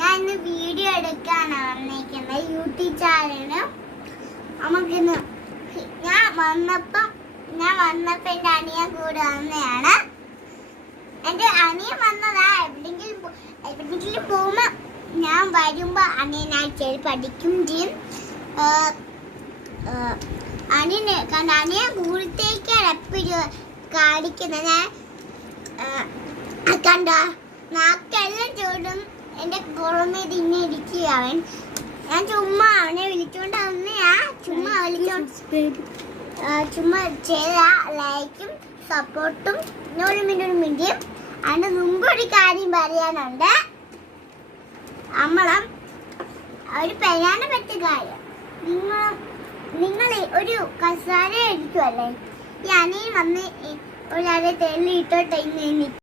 ഞാൻ വീഡിയോ എടുക്കാനാണ് വന്നേക്കുന്നത് യൂട്യൂബ് ചാനലിന്. നമുക്കിന്ന് ഞാൻ വന്നപ്പോ എന്റെ അനിയൻ കൂടെ വന്നതാണ്. എന്റെ അനിയൻ വന്നതാ. എവിടെങ്കിലും പോകുമ്പോ ഞാൻ വരുമ്പോ അനിയനായി പഠിക്കും ചെയ്യും. അനിയൻ കൂടുതലേക്കാണ് എപ്പോഴും കാണിക്കുന്നത്. കണ്ട നാക്കെല്ലാം ചൂടും എന്റെ പുറമേ തിന്നെ ഇരിക്കുക അവൻ. ഞാൻ ചുമ്മാ അവനെ വിളിച്ചോണ്ട് വന്നയാ. ചുമ്മാ ചെയ്ത ലൈക്കും സപ്പോർട്ടും മിനിയും. അതിന്റെ മുമ്പ് ഒരു കാര്യം പറയാനുണ്ട്. ഒരു പറയാനെ പറ്റിയ കാര്യം, നിങ്ങൾ ഒരു കസാര ഇരിക്കുമല്ലേ, ഈ അനിയൻ വന്ന് ഒരാളെ തെളിയിട്ടോട്ടെ.